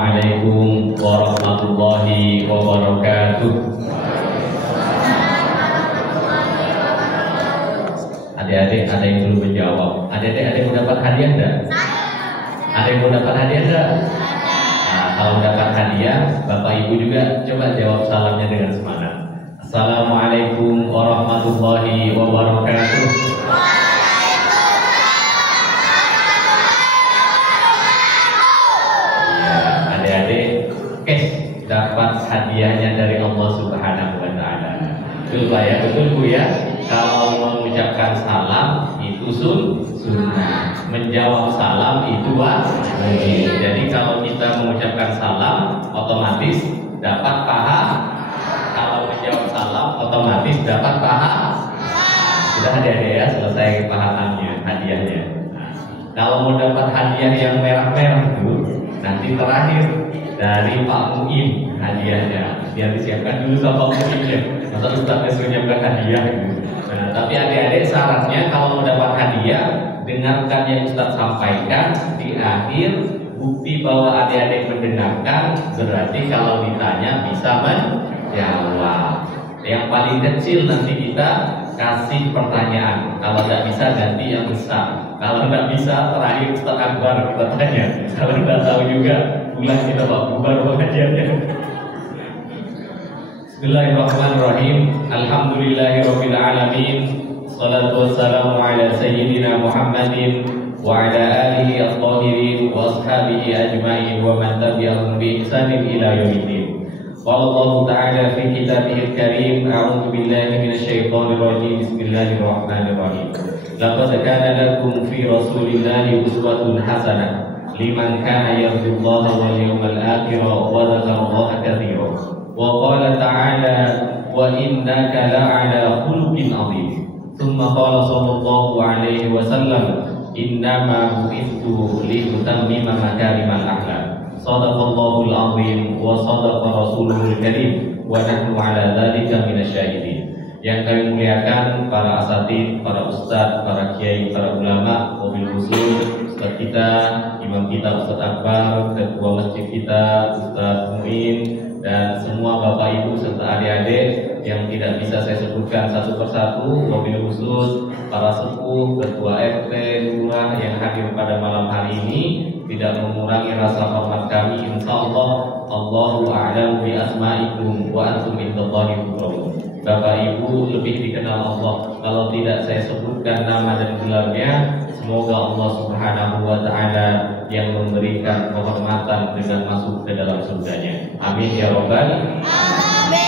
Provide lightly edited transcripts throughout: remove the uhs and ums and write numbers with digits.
Assalamualaikum warahmatullahi wabarakatuh. Adik-adik ada yang belum menjawab. Adik-adik ada yang mau dapat hadiah enggak? Ada yang mau dapat hadiah enggak? Nah, kalau dapat hadiah, Bapak Ibu juga coba jawab salamnya dengan semangat. Assalamualaikum warahmatullahi wabarakatuh. Dapat hadiahnya dari Allah Subhanahu wa Ta'ala. Betul Pak ya, betul Bu ya. Kalau mengucapkan salam itu sunnah, menjawab salam itu wajib. Jadi kalau kita mengucapkan salam otomatis dapat pahala. Kalau menjawab salam otomatis dapat pahala. Sudah adik-adik ya, selesai pahalanya, hadiahnya. Kalau mau dapat hadiah yang merah-merah itu nanti terakhir dari Pak Muin hadiahnya, biar disiapkan dulu sama Pak Muin. Masa Ustaznya sudah menyiapkan hadiah gitu. Nah, tapi adik-adik syaratnya kalau mau dapat hadiah, dengarkan yang Ustaz sampaikan di akhir, bukti bahwa adik-adik mendengarkan, berarti kalau ditanya bisa menjawab. Yang paling kecil nanti kita kasih pertanyaan, kalau tidak bisa ganti yang besar. Kalau tidak bisa terakhir Ustaz Akbar kita tanya. Kalau tidak tahu juga pulang kita bubar pengajiannya. Bismillahirrahmanirrahim. Alhamdulillahirabbil alamin. Shalatu wassalamu ala sayyidina Muhammadin wa ala alihi at-tahirin wa ashabihi ajmain wa man tabi'ahum bi ihsanin ila yaumiddin. Qala Allah Ta'ala fi kitabihil karim, a'udzu billahi minasyaitonir rajim. Bismillahirrahmanirrahim. Laqad kana lakum fi rasulillahi uswatun hasanah liman kana yarjullaha wal yawmal akhir wa dzakarallaha katsira. Wa qala ta'ala wa innaka la'ala khuluqin 'adzim. Tsumma qala sallallahu alaihi wasallam innama bu'ithu li utammima makarimal akhlaq. Shadaqallahul 'adzim wa shadaqa rasuluhul karim wa nahnu 'ala dzalika minasyahidin. Yang kami muliakan para asatidz, para ustadz, para kiai, para ulama, wabil khusus ustadz kita, imam kita Ustadz Akbar, ketua masjid kita Ustadz Muin, dan semua bapak ibu serta adik-adik yang tidak bisa saya sebutkan satu persatu, wabil khusus para sepuh, ketua RT, lurah yang hadir pada malam hari ini, tidak mengurangi rasa hormat kami. Insyaallah Allahu a'lam bi asma'ikum wa antum indallahi tuqrabun. Bapak Ibu lebih dikenal Allah. Kalau tidak saya sebutkan nama dan gelarnya, semoga Allah Subhanahu wa Ta'ala yang memberikan kehormatan dengan masuk ke dalam surganya. Amin ya Rabbal Amin.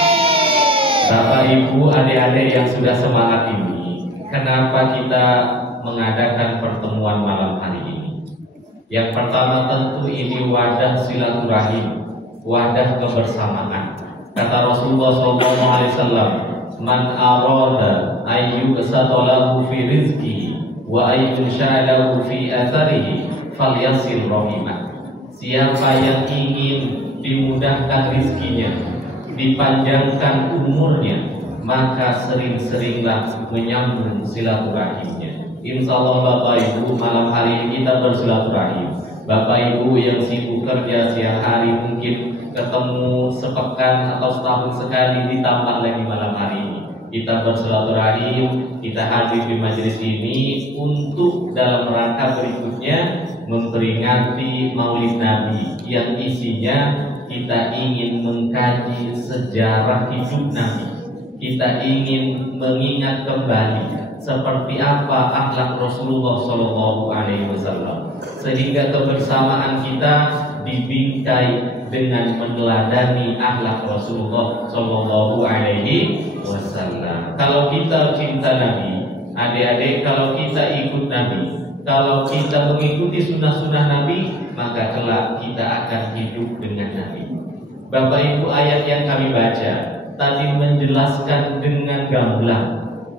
Bapak Ibu, adik-adik yang sudah semangat ini, kenapa kita mengadakan pertemuan malam hari ini? Yang pertama tentu ini wadah silaturahim, wadah kebersamaan. Kata Rasulullah SAW, man arada ayyubsatalahu fi rizki wa ayyusha'alahu fi atharihi falyasil rahimah. Siapa yang ingin dimudahkan rizkinya, dipanjangkan umurnya, maka sering-seringlah menyambung silaturahimnya. Insya Allah Bapak Ibu, malam hari ini kita bersilaturahim. Bapak Ibu yang sibuk kerja siang hari mungkin ketemu sepekan atau setahun sekali, ditambah lagi malam hari ini kita bersilaturahim, kita hadir di majelis ini untuk dalam rangka berikutnya memperingati Maulid Nabi yang isinya kita ingin mengkaji sejarah hidup Nabi. Kita ingin mengingat kembali seperti apa akhlak Rasulullah SAW, sehingga kebersamaan kita dibingkai dengan meneladani akhlak Rasulullah SAW. Kalau kita cinta Nabi, adik-adik, kalau kita ikut Nabi, kalau kita mengikuti sunnah-sunnah Nabi, maka kelak kita akan hidup dengan Nabi. Bapak Ibu, ayat yang kami baca tadi menjelaskan dengan gamblang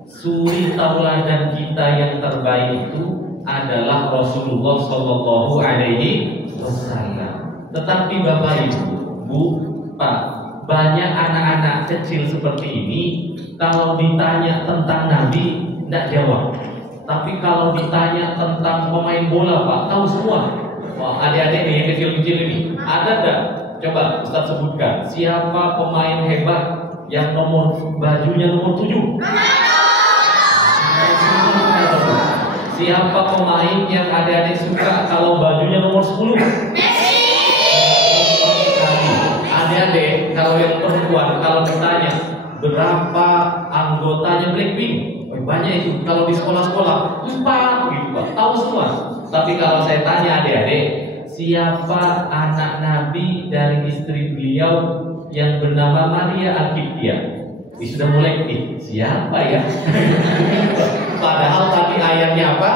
suri tauladan kita yang terbaik itu adalah Rasulullah Shallallahu Alaihi Wasallam. Tetapi Bapak Ibu, Bu, Pak, banyak anak-anak kecil seperti ini kalau ditanya tentang Nabi tidak jawab. Tapi kalau ditanya tentang pemain bola, Pak, tahu semua. Wah, adik-adik nih yang kecil-kecil ini, ada nggak? Coba Ustaz sebutkan, siapa pemain hebat yang bajunya nomor 7? Siapa pemain yang adik-adik suka kalau bajunya nomor 10? Adik-adik, kalau yang perempuan, kalau ditanya berapa anggotanya Blackpink, banyak itu. Kalau di sekolah-sekolah 4 gitu Pak, tahu semua. Tapi kalau saya tanya adik-adik, siapa anak Nabi dari istri beliau yang bernama Maria Al-Qibtiyah? Sudah mulai, siapa ya? Padahal tadi ayatnya apa?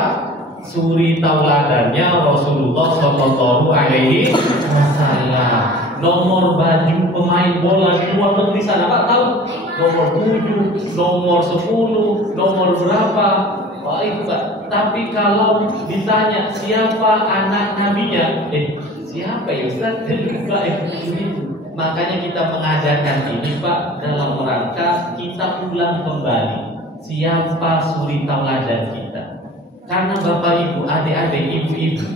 Suri tauladannya Rasulullah Shallallahu Alaihi Wasallam. Nomor baju pemain bola di luar negeri sana Pak tahu? Nomor 7, nomor 10, nomor berapa? Wah itu Pak. Tapi kalau ditanya siapa anak nabinya, siapa ya Ustaz? Makanya kita mengajarkan ini Pak dalam rangka kita ulang kembali siapa suri tauladan kita. Karena Bapak Ibu, adik-adik, ibu-ibu,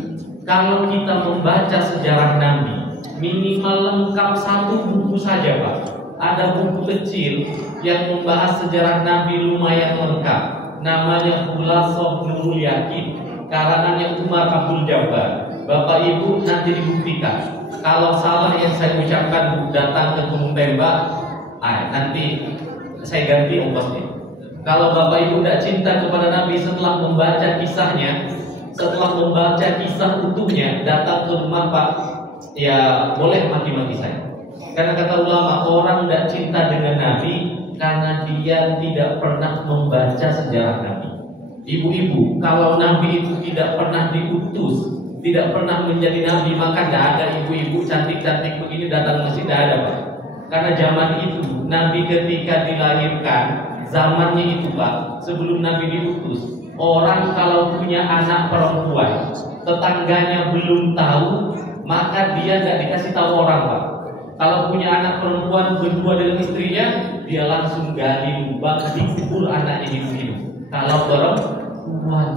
kalau kita membaca sejarah Nabi, minimal lengkap 1 buku saja Pak. Ada buku kecil yang membahas sejarah Nabi lumayan lengkap. Namanya Khulasatul Nurul Yakin, karangannya Umar Abdul Jabbar. Bapak Ibu nanti dibuktikan. Kalau salah yang saya ucapkan datang ke Gunung Tembak, nanti saya ganti ongkosnya. Kalau Bapak Ibu tidak cinta kepada Nabi setelah membaca kisahnya, setelah membaca kisah utuhnya, datang ke rumah Pak, ya boleh maki-maki saya. Karena kata ulama, orang tidak cinta dengan Nabi karena dia tidak pernah membaca sejarah Nabi. Ibu-ibu, kalau Nabi itu tidak pernah diutus, tidak pernah menjadi Nabi, maka tidak ada ibu-ibu cantik-cantik begini datang ke masjid, tidak ada Pak. Karena zaman itu, Nabi ketika dilahirkan, zamannya itu Pak, sebelum Nabi diutus, orang kalau punya anak perempuan, tetangganya belum tahu, maka dia tidak dikasih tahu orang Pak. Kalau punya anak perempuan berdua dengan istrinya, dia langsung gali lubang, dikubur anaknya hidup-hidup. Kalau perempuan,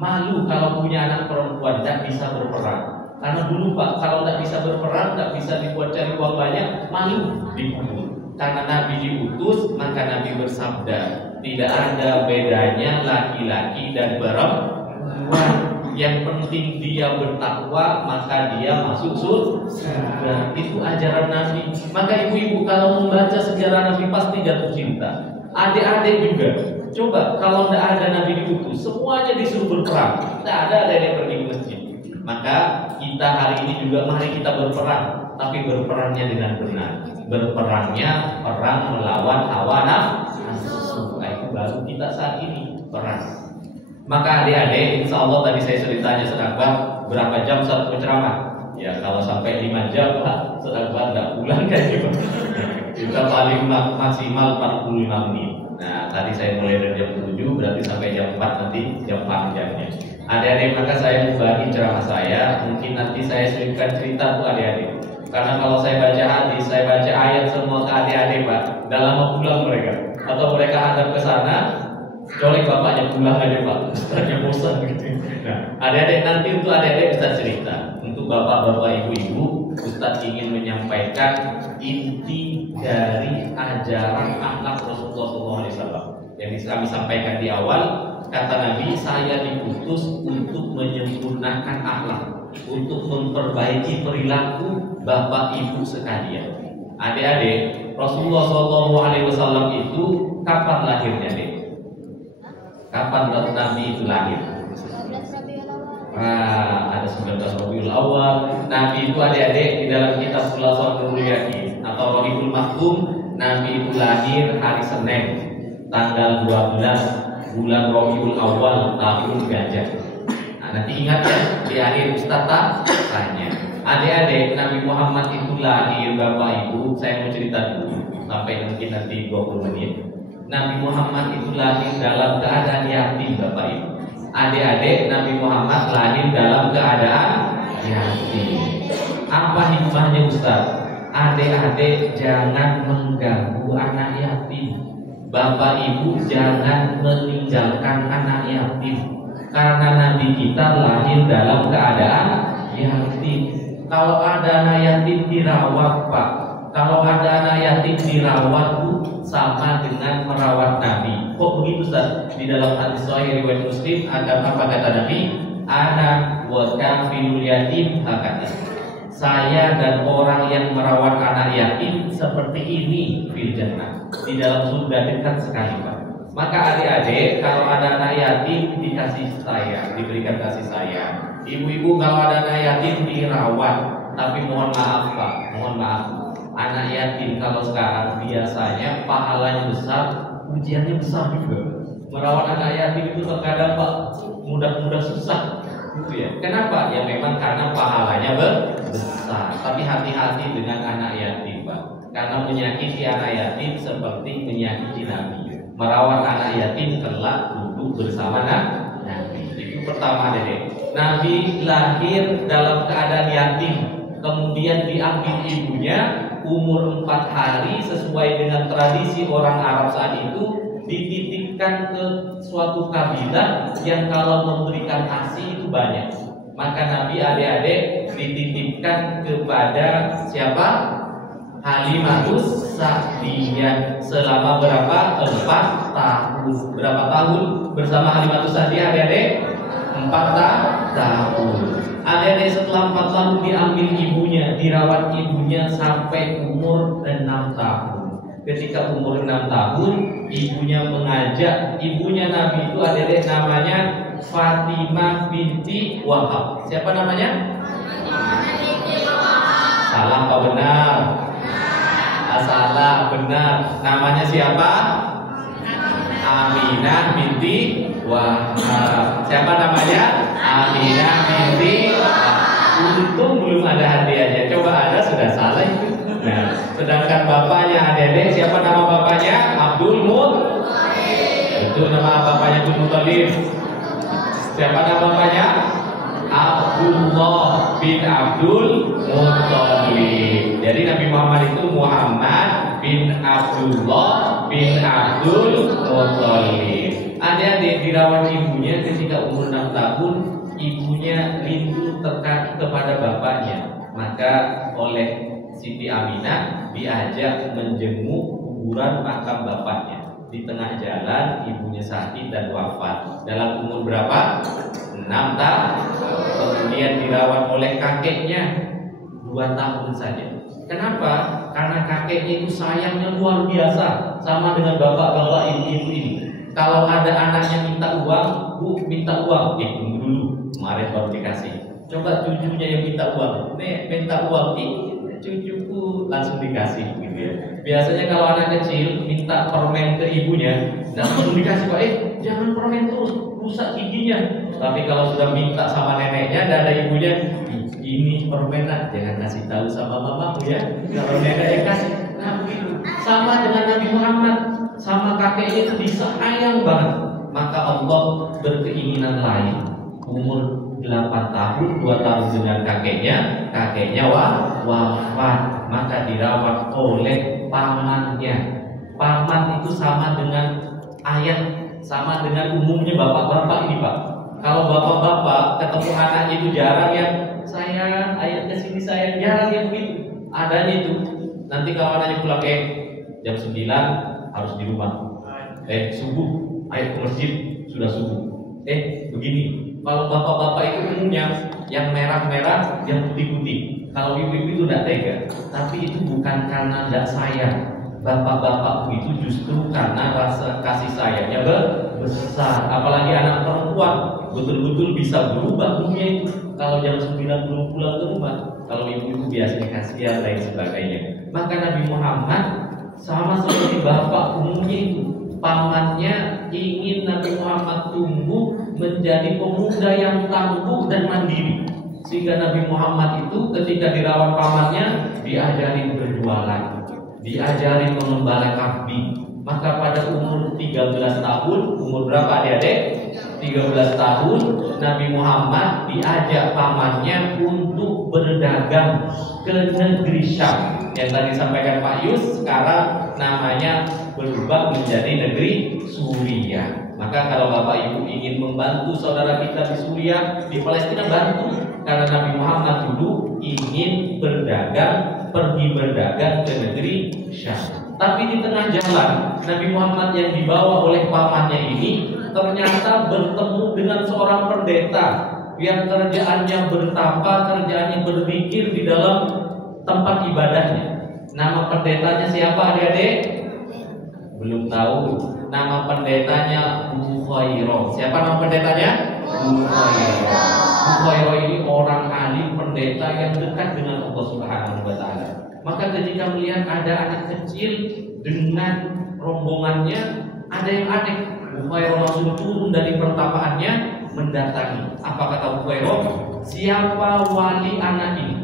malu kalau punya anak perempuan, tidak bisa berperang. Karena dulu Pak, kalau tidak bisa berperang, tidak bisa dibuat cari uang banyak, malu dikubur. Karena Nabi diutus, maka Nabi bersabda, tidak ada bedanya laki-laki dan perempuan. Yang penting dia bertakwa, maka dia masuk surga. Itu ajaran Nabi. Maka ibu-ibu kalau membaca sejarah Nabi pasti jatuh cinta. Adik-adik juga. Coba kalau tidak ada Nabi diutus, semuanya disuruh berperang. Tidak ada yang pergi ke masjid. Maka kita hari ini juga mari kita berperang, tapi berperangnya dengan benar. Berperangnya perang melawan hawa nafsu. Itu baru kita saat ini perang. Maka adik-adik, insya Allah tadi saya sudah ditanya Sedakbah berapa jam saat berceramah. Ya kalau sampai 5 jam Pak, Sedakbah tidak pulang kan gitu. Kita paling maksimal 45 menit. Nah tadi saya mulai dari jam 7, berarti sampai jam 4 nanti jam 4 jamnya. Adik-adik, maka saya membagi ceramah saya. Mungkin nanti saya selipkan cerita tuh adik-adik. Karena kalau saya baca hadis, saya baca ayat semua ke adik-adik Pak, udah lama pulang mereka. Atau mereka hadap ke sana, colek bapaknya pulang aja Pak, ustaznya bosan gitu. Nah, adik-adik nanti untuk adik-adik Ustaz cerita. Untuk bapak-bapak, ibu-ibu, Ustaz ingin menyampaikan inti dari ajaran akhlak Rasulullah SAW. Yang kami sampaikan di awal, kata Nabi, saya diutus untuk menyempurnakan akhlak, untuk memperbaiki perilaku bapak ibu sekalian. Adik-adik, Rasulullah SAW itu kapan lahirnya, Dek? Kapan Nabi itu lahir? Ada 19 Rabiul Awal. Nabi itu adik-adik di dalam kitab Khulasatul Nurul Yakin atau Rabiul Maktum, Nabi itu lahir hari Senin, tanggal 12 bulan Rabiul Awal tahun Gajah. Nah, nanti ingat ya, di akhir Ustaz tanya. Adik-adik, Nabi Muhammad itu lahir, Bapak Ibu, saya mau cerita dulu sampai mungkin nanti 20 menit. Nabi Muhammad itu lahir dalam keadaan yatim, Bapak Ibu. Adik-adik, Nabi Muhammad lahir dalam keadaan yatim. Apa hikmahnya Ustaz? Adik-adik jangan mengganggu anak yatim. Bapak Ibu jangan meninggalkan anak yatim. Karena Nabi kita lahir dalam keadaan yatim. Kalau ada anak yatim dirawat, Pak. Kalau ada anak yatim dirawat, Bu, sama dengan merawat Nabi. Kok begitu, Ustaz? Di dalam hadis sahih riwayat Muslim ada apa kata Nabi? Ana wa kafilul yatim hakata. Saya dan orang yang merawat anak yatim seperti ini fil jannah. Di dalam surga dekat sekali, Pak. Maka adik-adik, kalau ada anak yatim dikasih sayang, diberikan kasih sayang. Ibu-ibu kalau ada anak yatim dirawat. Tapi mohon maaf, Pak, mohon maaf. Anak yatim kalau sekarang biasanya pahalanya besar, ujiannya besar juga. Merawat anak yatim itu terkadang, Pak, mudah-mudah susah, gitu ya. Kenapa? Ya memang karena pahalanya besar. Tapi hati-hati dengan anak yatim, Pak. Karena menyakiti anak yatim seperti menyakiti Nabi. Merawat anak yatim kelak duduk bersama Nabi. Itu pertama, Dedek. Nabi lahir dalam keadaan yatim, kemudian diambil ibunya umur 4 hari sesuai dengan tradisi orang Arab saat itu, dititipkan ke suatu kabilah yang kalau memberikan ASI itu banyak. Maka Nabi adik-adik dititipkan kepada siapa? Halimatus Sa'diyah selama berapa? 4 tahun. Berapa tahun bersama Halimatus Sa'diyah adik-adik? 4 tahun. Adik-adik setelah 4 tahun diambil ibunya, dirawat ibunya sampai umur 6 tahun. Ketika umur 6 tahun, ibunya mengajak, ibunya Nabi itu adik-adik namanya Fatimah binti Wahab. Siapa namanya? Salah apa benar? Salah, benar. Namanya siapa? Aminah binti Wahab. Siapa namanya? Aminah binti Wahab. Untung belum ada hadiahnya. Coba ada sudah salah itu. Nah, sedangkan bapaknya adik-adik, siapa nama bapaknya? Abdul Muttalib. Itu nama bapaknya Abdul Muttalib. Siapa nama bapaknya? Abdullah bin Abdul Muttalib. Jadi Nabi Muhammad itu Muhammad bin Abdullah bin Abdul Muttalib. Adik-adik dirawat ibunya ketika umur 6 tahun, ibunya rindu kepada bapaknya. Maka oleh Siti Aminah diajak menjenguk kuburan makam bapaknya. Di tengah jalan ibunya sakit dan wafat. Dalam umur berapa? 6 tahun. Kemudian dirawat oleh kakeknya 2 tahun saja. Kenapa? Karena kakeknya itu sayangnya luar biasa sama dengan bapak-bapak ibu-ibu ini. Kalau ada anaknya minta uang, Bu minta uang, tunggu dulu, kemarin baru dikasih. Coba cucunya yang minta uang, nih minta uang, cucuku langsung dikasih, gitu ya. Biasanya kalau anak kecil minta permen ke ibunya, langsung dikasih, Pak. Jangan permen terus, rusak giginya. Tapi kalau sudah minta sama neneknya dan ada ibunya, ini permen lah, jangan kasih tahu sama mamamu ya. Kalau nenek yang kasih, nah begitu. Sama dengan Nabi Muhammad, sama kakeknya itu disayang banget. Maka Allah berkeinginan lain. Umur 8 tahun, 2 tahun dengan kakeknya wafat. Maka dirawat oleh pamannya. Paman itu sama dengan ayah, sama dengan umumnya bapak-bapak ini, Pak. Kalau bapak-bapak ketemu anaknya itu jarang ya, sayang, ayah kesini sayang, jarang yang begitu. Adanya itu. Nanti kalau anaknya pulang jam 9 harus di rumah. Subuh, ayo ke masjid, sudah subuh. Begini. Kalau bapak-bapak itu umumnya yang merah-merah, yang putih-putih. Kalau ibu-ibu itu tidak tega. Tapi itu bukan karena tidak sayang. Bapak-bapak itu justru karena rasa kasih sayangnya besar. Apalagi anak perempuan betul-betul bisa berubah dunia itu. Kalau jam 9 belum pulang ke rumah, kalau ibu-ibu biasanya kasihan dan sebagainya. Maka Nabi Muhammad sama seperti bapak umumnya itu, pamannya ingin Nabi Muhammad tumbuh menjadi pemuda yang tangguh dan mandiri. Sehingga Nabi Muhammad itu ketika dirawat pamannya diajarin berjualan, diajarin mengembala kambing. Maka pada umur 13 tahun, umur berapa adik-adik? 13 tahun, Nabi Muhammad diajak pamannya untuk berdagang ke negeri Syam. Yang tadi sampaikan Pak Yus, sekarang namanya berubah menjadi negeri Suriah. Maka kalau Bapak Ibu ingin membantu saudara kita di Suriah, di Palestina, bantu. Karena Nabi Muhammad dulu ingin pergi berdagang ke negeri Syam. Tapi di tengah jalan, Nabi Muhammad yang dibawa oleh pamannya ini ternyata bertemu dengan seorang pendeta yang kerjaannya bertapa, kerjaannya berzikir di dalam tempat ibadahnya. Nama pendetanya siapa adik-adik? Belum tahu. Nama pendetanya Bukhairah. Siapa nama pendetanya? Bukhairah. Bukhairah ini orang alim, pendeta yang dekat dengan Allah Subhanahu wa Ta'ala. Maka ketika melihat ada anak kecil dengan rombongannya, ada yang aneh. Bukhairah langsung turun dari pertapaannya mendatangi. Apa kata Bukhairah? Siapa wali anak ini?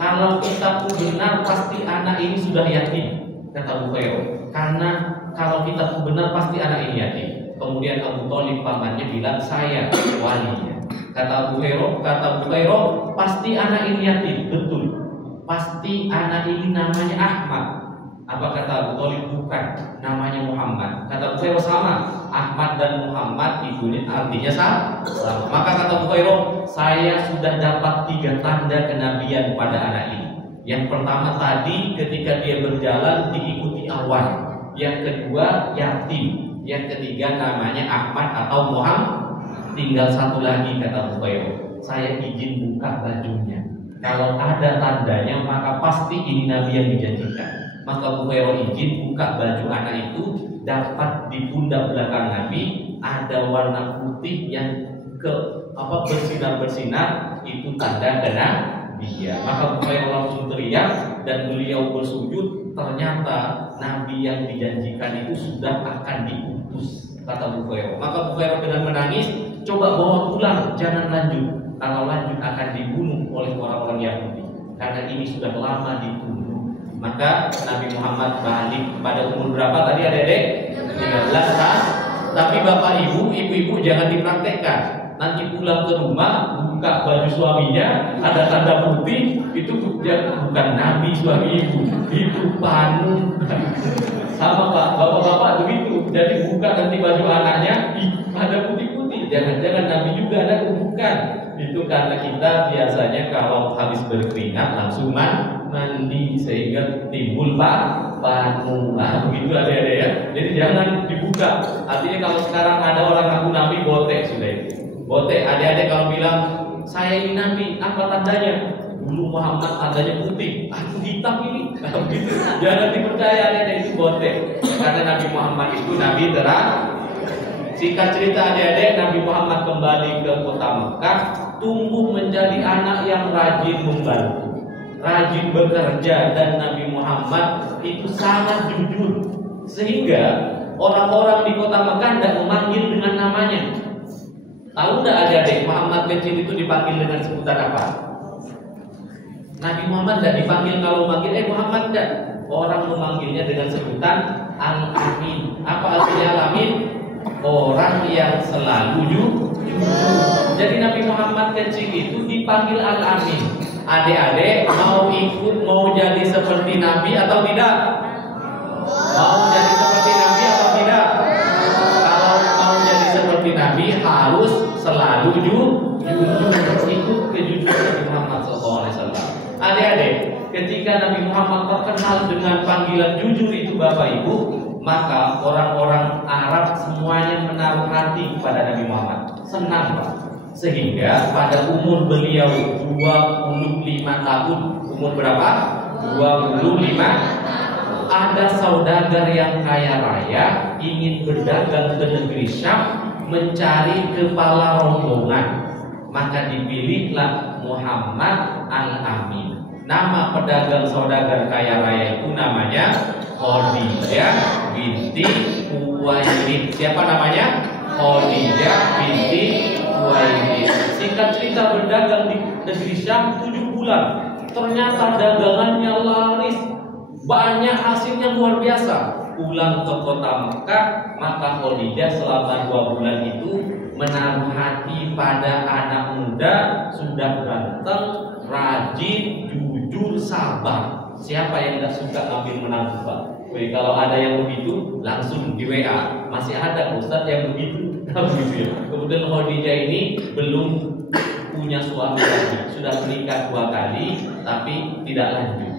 Kalau kita benar pasti anak ini sudah yatim, kata Bukhairah. Karena kalau kita benar pasti anak ini yatim. Kemudian Abu Thalib pamannya bilang saya walinya. Kata Bukhairah, pasti anak ini yatim, betul. Pasti anak ini namanya Ahmad. Apa kata Abu Thalib? Bukan, namanya Muhammad. Kata Bukhairah sama, Ahmad dan Muhammad ibunya artinya sama. Maka kata Bukhairah, saya sudah dapat 3 tanda kenabian pada anak ini. Yang pertama tadi ketika dia berjalan diikuti awan. Yang kedua yatim. Yang ketiga namanya Ahmad atau Muhammad. Tinggal satu lagi kata Bukhairah, saya izin buka bajunya. Kalau ada tandanya maka pasti ini Nabi yang dijanjikan. Maka Bukhairah izin buka baju anak itu. Dapat di pundak belakang Nabi ada warna putih yang bersinar-bersinar. Itu tanda dia. Maka Bukhairah langsung teriak dan beliau bersujud. Ternyata Nabi yang dijanjikan itu sudah akan diutus, kata Bukhairah. Maka Bukhairah dengan menangis, coba bawa pulang, jangan lanjut. Kalau lanjut akan dibunuh oleh orang-orang Yahudi. Karena ini sudah lama ditunggu. Maka Nabi Muhammad balik pada umur berapa tadi adik-adik? 13 tahun. Tapi bapak ibu jangan dipraktekkan. Nanti pulang ke rumah, buka baju suaminya, ada tanda putih, itu bukan Nabi suami ibu, itu panu. Sama Pak, bapak-bapak begitu. Jadi buka nanti baju anaknya, ada putih-putih. Jangan-jangan Nabi juga ada, bukan. Itu karena kita biasanya kalau habis berkeringat langsung mandi sehingga timbul panu. Begitu adik-adik ya. Jadi jangan dibuka. Artinya kalau sekarang ada orang ngaku Nabi, botek sudah itu. Botek, adik-adik kalau bilang saya ini Nabi, apa tandanya? Dulu Muhammad tandanya putih, aku hitam ini. Gitu. Jangan dipercaya, adik-adik, itu botek. Karena Nabi Muhammad itu Nabi terang. Singkat cerita adik-adik, Nabi Muhammad kembali ke kota Mekah, tumbuh menjadi anak yang rajin membantu, rajin bekerja, dan Nabi Muhammad itu sangat jujur. Sehingga orang-orang di kota Mekah tidak memanggil dengan namanya. Tahu tidak adik-adik, Muhammad kecil itu dipanggil dengan sebutan apa? Nabi Muhammad tidak dipanggil kalau manggil Muhammad tidak. Orang memanggilnya dengan sebutan Al-Amin. Apa artinya Al-Amin? Orang yang selalu jujur. Jadi Nabi Muhammad kecil itu dipanggil Al-Amin. Adik-adik mau jadi seperti Nabi atau tidak? Mau jadi seperti Nabi atau tidak? Kalau mau jadi seperti Nabi harus selalu jujur. Itu kejujuran Nabi Muhammad SAW. Adik-adik, ketika Nabi Muhammad terkenal dengan panggilan jujur itu Bapak Ibu, maka orang-orang Arab semuanya menaruh hati kepada Nabi Muhammad. Senang Pak. Sehingga pada umur beliau 25 tahun. Umur berapa? 25. Ada saudagar yang kaya raya ingin berdagang ke negeri Syam, mencari kepala rombongan. Maka dipilihlah Muhammad Al-Amin. Nama pedagang saudagar kaya raya itu namanya Khadijah binti Khuwailid. Siapa namanya? Khadijah binti Khuwailid. Singkat cerita berdagang di negeri Syam 7 bulan. Ternyata dagangannya laris, banyak hasilnya luar biasa. Pulang ke kota Mekah, maka Khadijah selama 2 bulan itu menaruh hati pada anak muda, sudah ganteng, rajin, jujur, sabar. Siapa yang tidak suka ngambil menantu Pak? Kalau ada yang begitu, langsung di WA. Masih ada Ustadz yang begitu. Kemudian Khadijah ini belum punya suami lagi, sudah menikah 2 kali tapi tidak lanjut.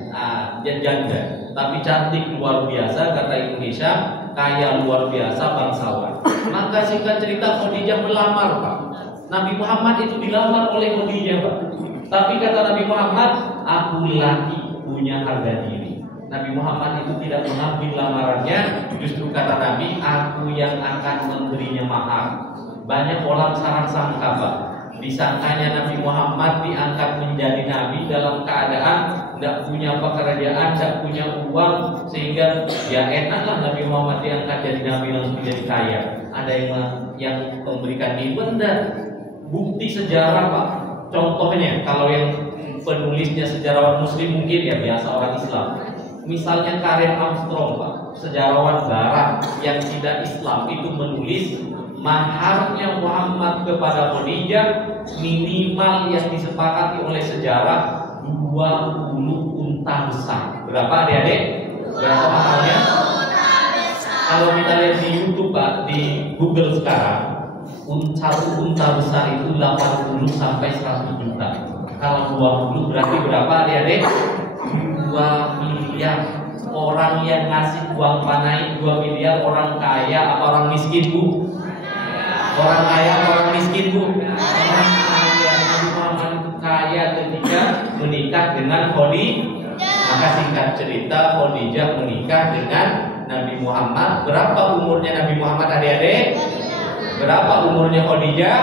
Janda, tapi cantik luar biasa, kata Indonesia, kaya luar biasa, bangsawan. Maka singkat cerita Khadijah melamar, Pak. Nabi Muhammad itu dilamar oleh Khadijah, Pak. Tapi kata Nabi Muhammad, aku laki punya harga diri. Nabi Muhammad itu tidak mengambil lamarannya, justru kata Nabi, aku yang akan memberinya mahar. Banyak orang salah sangka, Pak. Disangkanya Nabi Muhammad diangkat menjadi Nabi dalam keadaan tidak punya pekerjaan, tidak punya uang, sehingga ya enaklah Nabi Muhammad diangkat jadi Nabi langsung jadi kaya. Ada yang memberikan ibunda. Bukti sejarah, Pak. Contohnya, kalau yang penulisnya sejarawan Muslim mungkin ya biasa orang Islam. Misalnya Karen Armstrong, Pak, sejarawan Barat yang tidak Islam, itu menulis maharnya Muhammad kepada Khadijah minimal yang disepakati oleh sejarah 20 unta besar. Berapa adik-adik? Berapa mahalnya? Kalau kita lihat di YouTube, Pak, di Google sekarang, satu unta besar itu 80 sampai 100 juta. Kalau 20 berarti berapa adik-adik? 2 miliar. Orang yang ngasih uang panai 2 miliar orang kaya apa orang miskin, Bu? Orang kaya apa orang miskin, Bu? Orang kaya. Nabi Muhammad itu kaya ketika menikah dengan Khadijah. Maka singkat cerita Khadijah menikah dengan Nabi Muhammad. Berapa umurnya Nabi Muhammad adik-adik? Berapa umurnya Khadijah?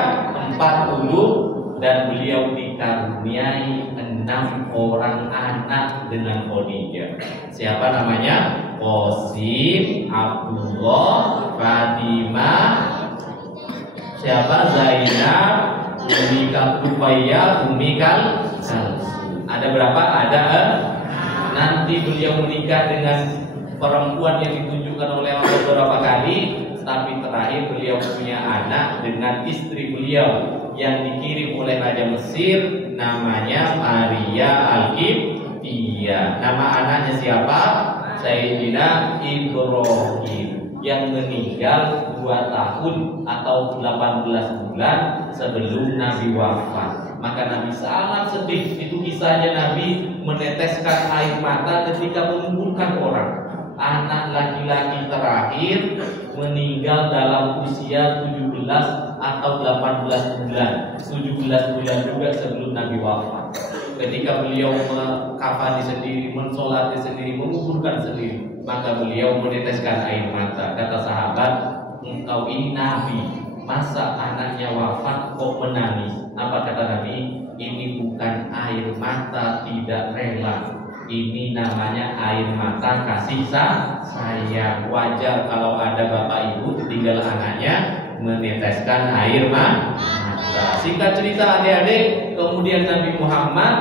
40, dan beliau dikaruniai 6 orang anak dengan Khadijah. Siapa namanya? Qasim, Abdullah, Fatimah, siapa? Zainab, Ummi Ruqayyah, Ummi Kalsum. Ada berapa? Ada. Nanti beliau menikah dengan perempuan yang ditunjukkan oleh Allah beberapa kali. Tapi terakhir beliau punya anak dengan istri beliau yang dikirim oleh Raja Mesir, namanya Maria Al-Qibtiyah. Nama anaknya siapa? Sayyidina Ibrahim, yang meninggal 2 tahun atau 18 bulan sebelum Nabi wafat. Maka Nabi sangat sedih. Itu kisahnya, Nabi meneteskan air mata ketika menguburkan orang. Anak laki-laki terakhir meninggal dalam usia 17 atau 18 bulan. 17 bulan juga sebelum Nabi wafat. Ketika beliau mengkafani sendiri, mensolati sendiri, menguburkan sendiri, maka beliau meneteskan air mata. Kata sahabat, engkau ini Nabi, masa anaknya wafat kok menangis? Apa kata Nabi? Ini bukan air mata tidak rela, ini namanya air mata kasih sayang. Wajar kalau ada bapak ibu ditinggal anaknya meneteskan air mata. Singkat cerita adik-adik, kemudian Nabi Muhammad,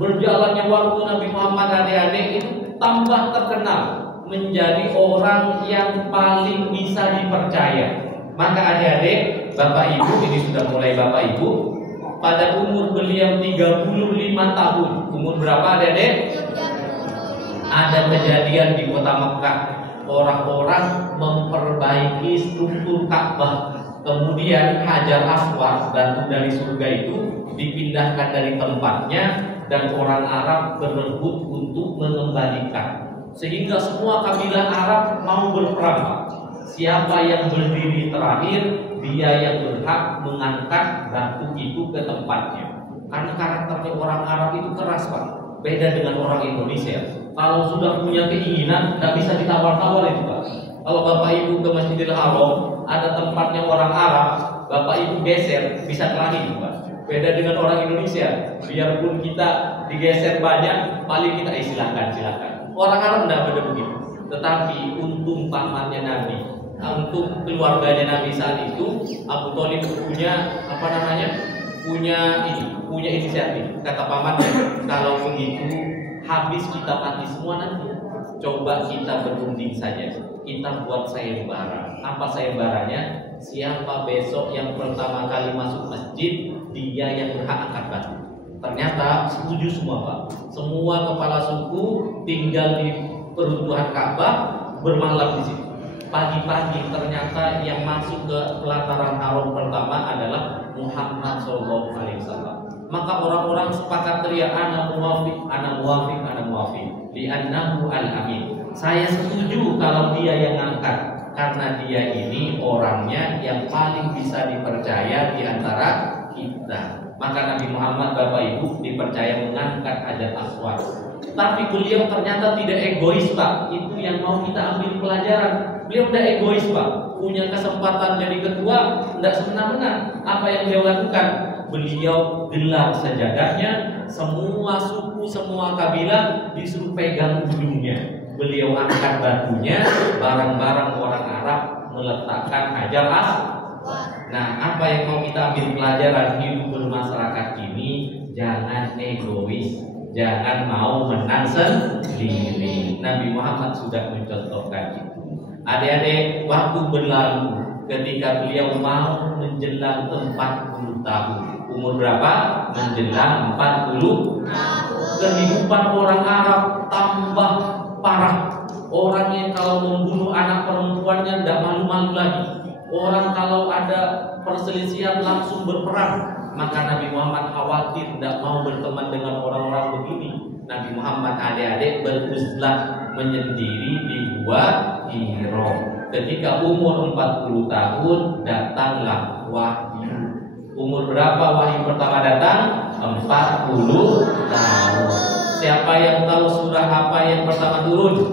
berjalannya waktu Nabi Muhammad adik-adik itu tambah terkenal menjadi orang yang paling bisa dipercaya. Maka adik-adik, bapak ibu, ini sudah mulai bapak ibu, pada umur beliau 35 tahun. Umur berapa adik-adik? Ada kejadian di kota Mekah, orang-orang memperbaiki struktur Ka'bah. Kemudian Hajar Aswad, batu dari surga itu, dipindahkan dari tempatnya dan orang Arab berebut untuk mengembalikan. Sehingga semua kabilah Arab mau berperang. Siapa yang berdiri terakhir, dia yang berhak mengangkat batu itu ke tempatnya. Karena karakternya orang Arab itu keras, Pak. Beda dengan orang Indonesia. Kalau sudah punya keinginan, tidak bisa ditawar-tawar itu, Pak. Kalau bapak ibu ke Masjidil Haram, ada tempatnya orang Arab, bapak ibu geser, bisa kelahi, Pak. Beda dengan orang Indonesia. Biarpun kita digeser banyak, paling kita silahkan. Orang Arab tidak ada begitu. Tetapi untung pamannya Nabi, untuk keluarganya Nabi saat itu, Abu Thalib punya inisiatif. Kata pamannya, kalau begitu habis kita mati semua nanti, coba kita berunding saja. Kita buat sayembara. Apa sayembaranya? Siapa besok yang pertama kali masuk masjid, dia yang berhak angkat batu. Ternyata setuju semua, Pak. Semua kepala suku tinggal di peruntuhan Ka'bah, bermalam di situ. Pagi-pagi ternyata yang masuk ke pelataran haram pertama adalah Muhammad SAW. Maka orang-orang sepakat teriak, ana muwafiq, ana muwafiq, ana muwafiq. Li'annahu al-amin. Saya setuju kalau dia yang ngangkat, karena dia ini orangnya yang paling bisa dipercaya di antara kita. Maka Nabi Muhammad Bapak Ibu dipercaya mengangkat Hajar Aswad. Tapi beliau ternyata tidak egois, Pak. Itu yang mau kita ambil pelajaran. Beliau tidak egois, Pak. Punya kesempatan jadi ketua, tidak semena-mena. Apa yang beliau lakukan? Beliau gelar sejadahnya, semua suku, semua kabilah disuruh pegang ujungnya. Beliau angkat batunya, barang-barang orang Arab meletakkan Hajar Aswad. Nah, apa yang mau kita ambil pelajaran hidup bermasyarakat ini? Jangan egois, jangan mau menang sendiri. Nabi Muhammad sudah mencontohkan itu. Adik-adik, waktu berlalu ketika beliau mau menjelang 40 tahun. Umur berapa? Menjelang 40 tahun. Kehidupan orang Arab tambah parah. Orang yang kalau membunuh anak perempuannya tidak malu-malu lagi. Orang kalau ada perselisihan langsung berperang. Maka Nabi Muhammad khawatir tidak mau berteman dengan orang-orang begini. Nabi Muhammad adik-adik beruzlah menyendiri di Gua Hiro. Ketika umur 40 tahun datanglah wahyu. Umur berapa wahyu pertama datang? 40 tahun. Siapa yang tahu surah apa yang pertama turun?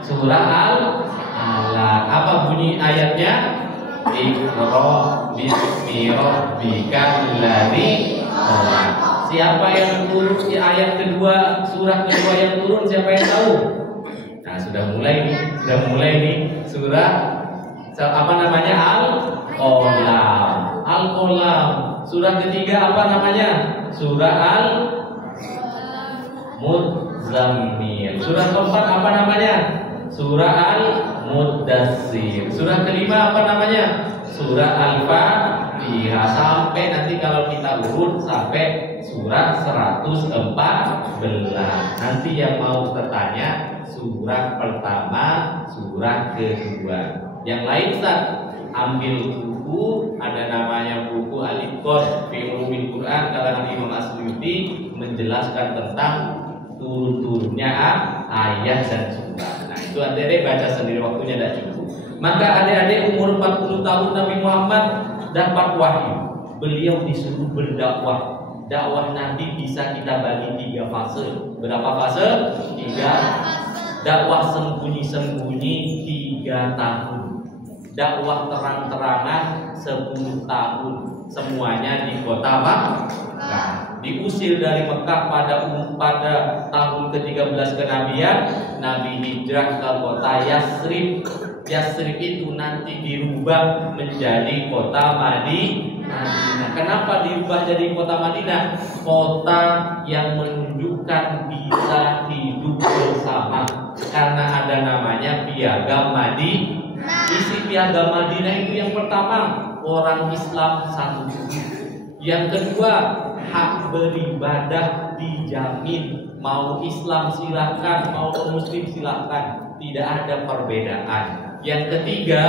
Surah Al-Alaq. Apa bunyi ayatnya? Iqra bismi rabbikal ladzi khalaq. Siapa yang turun di ayat kedua, surah kedua yang turun, siapa yang tahu? Nah, sudah mulai nih surah apa namanya? Al-Qalam. Al-Qalam. Surah ketiga apa namanya? Surah Al-Muzammil. Surah keempat apa namanya? Surah Al-Muddatsir. Surah kelima apa namanya? Surah Al-Fatihah. Sampai nanti kalau kita urut sampai surah 114. Nanti yang mau bertanya surah pertama, surah kedua. Yang lain Ustaz, ambil buku, ada namanya buku Al-Itqan fi Ulumil Quran karangan Imam Asyuyuti, menjelaskan tentang turun-turunnya ayat dan surah. Nah, itu adik-adik baca sendiri, waktunya tidak cukup. Maka adik-adik umur 40 tahun Nabi Muhammad dapat wahyu. Beliau disuruh berdakwah. Dakwah Nabi bisa kita bagi 3 fase. Berapa fase? 3. Dakwah sembunyi-sembunyi 3 tahun. Dakwah terang-terangan 10 tahun. Semuanya di kota Makkah. Diusir dari Mekah pada tahun ke-13 kenabian, Nabi hijrah ke kota Yasrib. Yasrib itu nanti dirubah menjadi kota Madinah. Kenapa dirubah jadi kota Madinah? Kota yang menunjukkan bisa hidup bersama. Karena ada namanya Piagam Madinah. Isi Piagam Madinah itu yang pertama, orang Islam satu. Yang kedua, hak beribadah dijamin. Mau Islam silahkan, mau Muslim silahkan, tidak ada perbedaan. Yang ketiga,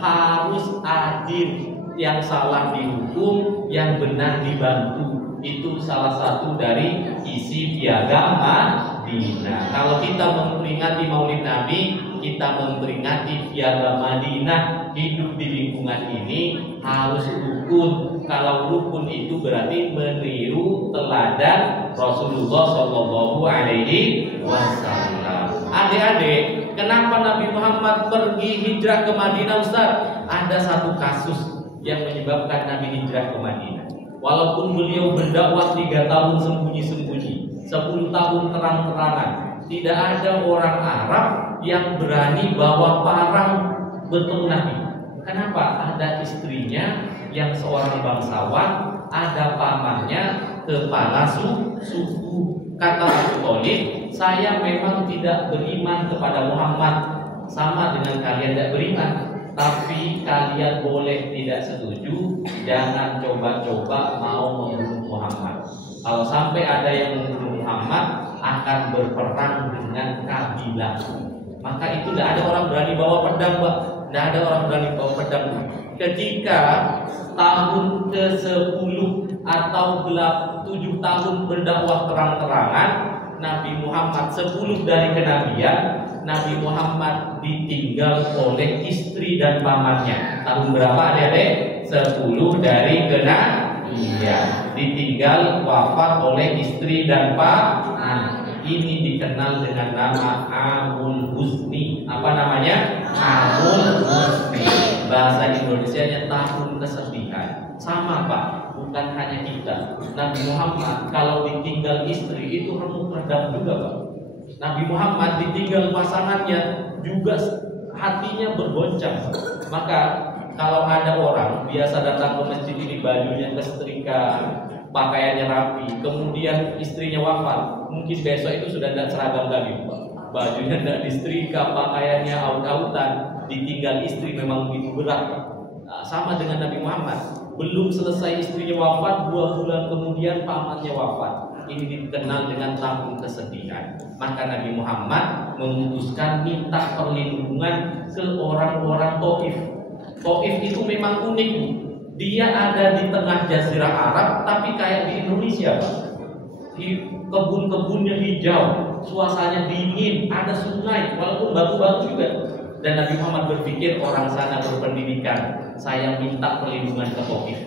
harus adil. Yang salah dihukum, yang benar dibantu. Itu salah satu dari isi Piagam Madinah. Kalau kita memperingati Maulid Nabi, kita memperingati Piagam Madinah. Hidup di lingkungan ini harus rukun. Kalau rukun itu berarti meniru teladan Rasulullah Shallallahu Alaihi Wasallam. Adik-adik, kenapa Nabi Muhammad pergi hijrah ke Madinah, Ustaz? Ada satu kasus yang menyebabkan Nabi hijrah ke Madinah. Walaupun beliau berdakwah 3 tahun sembunyi-sembunyi, 10 tahun terang-terangan, tidak ada orang Arab yang berani bawa parang bertemu Nabi. Kenapa? Ada istrinya yang seorang bangsawan, ada pamannya kepala suku. Kata Abu Thalib, saya memang tidak beriman kepada Muhammad, sama dengan kalian tidak beriman. Tapi kalian boleh tidak setuju, jangan coba-coba mau membunuh Muhammad. Kalau sampai ada yang membunuh Muhammad, akan berperang dengan kabilah. Maka itu tidak ada orang berani bawa pedang, Pak. Tidak ada orang berani bawa pedang. Ketika tahun ke-10 atau 7 tahun berdakwah terang-terangan, Nabi Muhammad 10 dari kenabian, Nabi Muhammad ditinggal oleh istri dan pamannya. Tahun berapa adik-adik? 10 dari kenabian, ditinggal wafat oleh istri dan paman. Ini dikenal dengan nama Amul Husni. Apa namanya? Amul Husni. Bahasa Indonesianya tahun kesedihan. Sama Pak, bukan hanya kita. Nabi Muhammad kalau ditinggal istri itu remuk redam juga Pak. Nabi Muhammad ditinggal pasangannya juga hatinya bergoncang. Maka kalau ada orang biasa datang ke masjid ini bajunya kesetrika, pakaiannya rapi, kemudian istrinya wafat, mungkin besok itu sudah tidak seragam lagi Pak. Bajunya tidak disetrika, pakaiannya aut-autan, ditinggal istri memang begitu berat Pak. Nah, sama dengan Nabi Muhammad, belum selesai istrinya wafat, 2 bulan kemudian pamannya wafat. Ini dikenal dengan tahun kesedihan. Maka Nabi Muhammad memutuskan minta perlindungan ke orang-orang Taif. Taif itu memang unik. Dia ada di tengah jazirah Arab, tapi kayak di Indonesia Pak. Kebun-kebunnya hijau, suasananya dingin, ada sungai, walaupun batu-batu juga. Dan Nabi Muhammad berpikir orang sana berpendidikan, saya minta perlindungan ke Taif.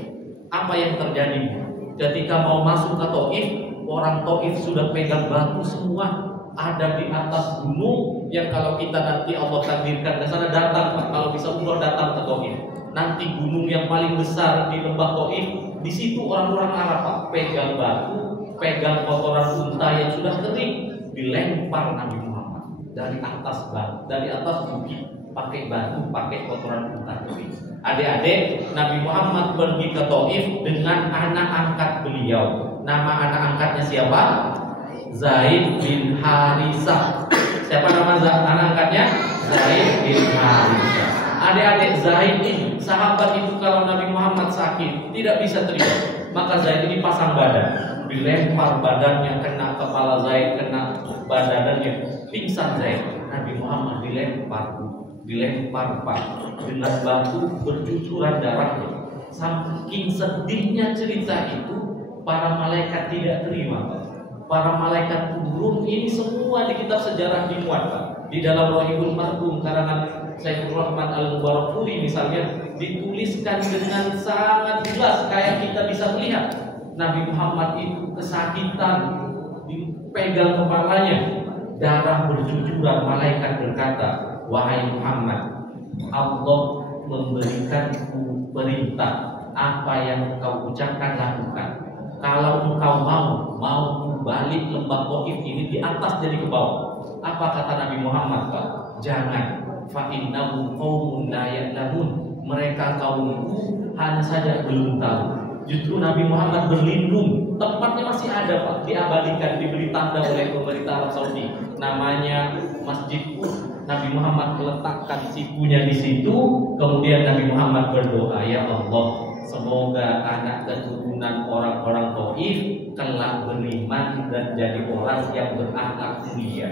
Apa yang terjadi? Ketika mau masuk ke Taif, orang Taif sudah pegang batu semua, ada di atas gunung yang kalau kita nanti Allah takdirkan ke sana datang Pak. Kalau bisa umroh datang ke Taif. Nanti gunung yang paling besar di lembah Taif, di situ orang-orang Arab Pak pegang batu, pegang kotoran unta yang sudah kering, dilempar Nabi Muhammad dari atas batu, dari atas bukit, pakai batu, pakai kotoran unta kering. Adik-adik, Nabi Muhammad pergi ke Taif dengan anak angkat beliau. Nama anak angkatnya siapa? Zaid bin Harisah. Siapa nama anak angkatnya? Zaid bin Harisah. Adik-adik, Zaid ini sahabat itu kalau Nabi Muhammad sakit tidak bisa terima, maka Zaid ini pasang badan, dilempar badannya, kena kepala Zaid, kena badannya, pingsan Zaid. Nabi Muhammad dilempar Pak dengan batu bercucuran darahnya. Saking sedihnya cerita itu, para malaikat tidak terima Pak. Para malaikat turun, ini semua di kitab sejarah dimuat Pak. Di dalam Rahibul Marhum karangan Saifur Rahman Al-Barakuri misalnya, dituliskan dengan sangat jelas kayak kita bisa melihat Nabi Muhammad itu kesakitan, dipegang kepalanya, darah bercucuran. Malaikat berkata, wahai Muhammad, Allah memberikanku perintah, apa yang engkau ucapkan lakukan. Kalau engkau mau balik lembah Taif ini di atas jadi ke bawah. Apa kata Nabi Muhammad Pak? Jangan. Fa innahum qaumun la ya'lamun. Mereka kaumku hanya saja belum tahu. Justru Nabi Muhammad berlindung. Tempatnya masih ada Pak, diabadikan, diberi tanda oleh pemerintah Arab Saudi. Namanya Masjid Qud. Nabi Muhammad meletakkan sikunya di situ. Kemudian Nabi Muhammad berdoa, ya Allah, semoga anak keturunan orang-orang Taif kelak beriman dan jadi orang yang berakhlak mulia.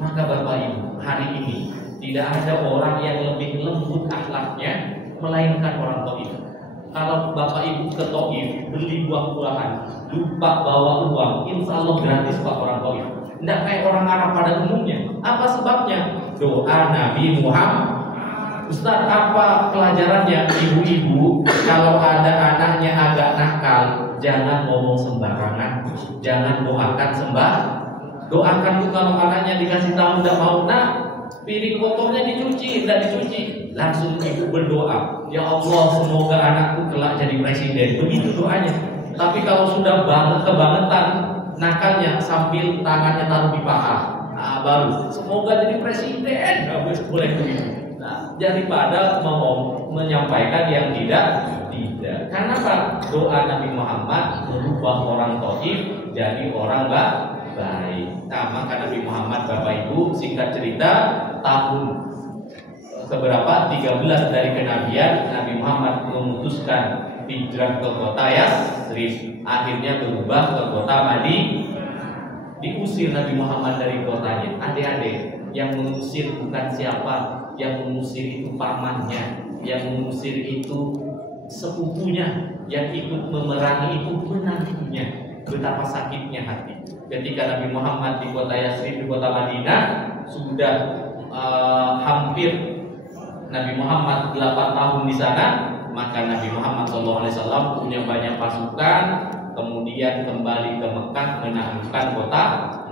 Maka Bapak Ibu, hari ini tidak ada orang yang lebih lembut akhlaknya melainkan orang Taif. Kalau Bapak Ibu ke Taif beli buah-buahan, lupa bawa uang, insya Allah gratis Pak orang Taif. Tidak kayak orang Arab pada umumnya. Apa sebabnya? Doa Nabi Muhammad. Ustaz, apa pelajarannya? Ibu-ibu kalau ada anaknya agak nakal, jangan ngomong sembarangan, jangan doakan doakan tuh kalau anaknya dikasih tahu tidak mau, nah piring kotornya dicuci, tidak dicuci, langsung ibu berdoa, ya Allah semoga anakku kelak jadi presiden. Begitu doanya. Tapi kalau sudah kebangetan nakalnya sambil tangannya taruh di paha, nah baru semoga jadi presiden, nggak boleh begitu. Nah, daripada menyampaikan yang tidak. Karena Pak, doa Nabi Muhammad merubah orang Taif jadi orang baik. Nah, maka Nabi Muhammad, Bapak Ibu, singkat cerita, tahun keberapa? 13 dari kenabian, Nabi Muhammad memutuskan hijrah ke kota Yatsrib. Akhirnya berubah ke kota Madinah. Diusir Nabi Muhammad dari kotanya. Adik-adik, yang mengusir bukan siapa, yang mengusir itu pamannya, yang mengusir itu sepupunya yang ikut memerangi itu menantunya. Betapa sakitnya hati ketika Nabi Muhammad di kota Yasrib, di kota Madinah, sudah hampir Nabi Muhammad 8 tahun di sana. Maka Nabi Muhammad SAW punya banyak pasukan, kemudian kembali ke Mekah menaklukkan kota